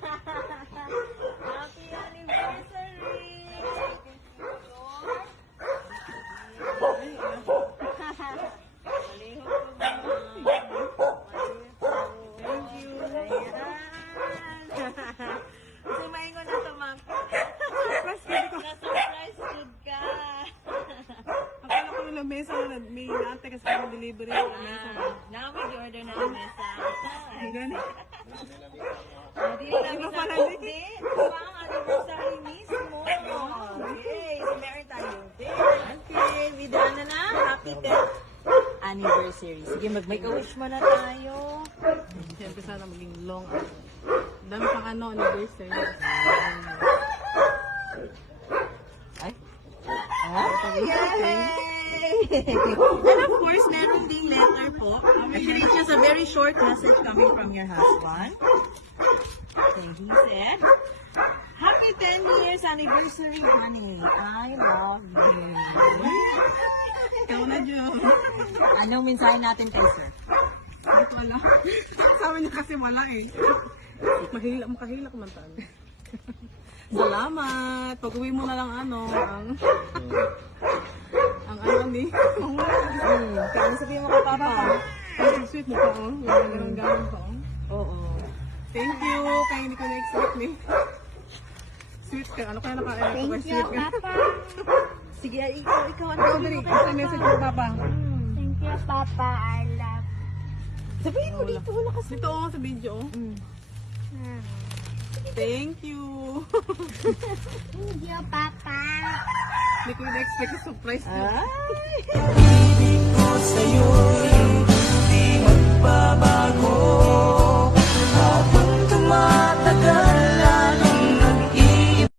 Happy anniversary! Thank you. Sumayin ko na ito, ma'am. Na-surprise food ka. Akala ko yung lamesa na may naante kasi yung delivery ng lamesa. Now we order na ng mesa. Ay, gani. Hindi na namin sa update. Ang anniversary mismo. Okay, so meron tayo. Okay, video na na. Happy 10th anniversary. Sige, mag-make a wish mo na tayo. Siyempre sana maging long. Dami pang anniversary. Ay. Yay! And of course, meron ding letter po. Which reaches a very short message coming from your husband. And he said, Happy 10 years anniversary, honey. I love you. Ikaw na, Diyo. Anong mensahe natin kay sir? Hindi ko alam. Kasama niya kasi wala eh. Makahila man tayo. Salamat. Pag-uwi mo na lang ang ni. Kaya ano sabihin mo kay Papa? Ang sweet mo pa, oh. Yung gano'n pa, oh. Oo. Thank you. Kaya hindi ko na-expect ni. Sweet ka. Ano kaya nakain ako? Thank you, Papa. Sige, ikaw. Ano Ikaw, Dri. Sa message mo, Papa. Thank you, Papa. I love Sabihin mo dito. Wala kasi. Dito, oh, sa video, oh. you. Thank you. Thank you, Papa. Hindi ko na-expect yung surprise niyo. Ay! Pag-ibig ko sa'yo'y di magbabago.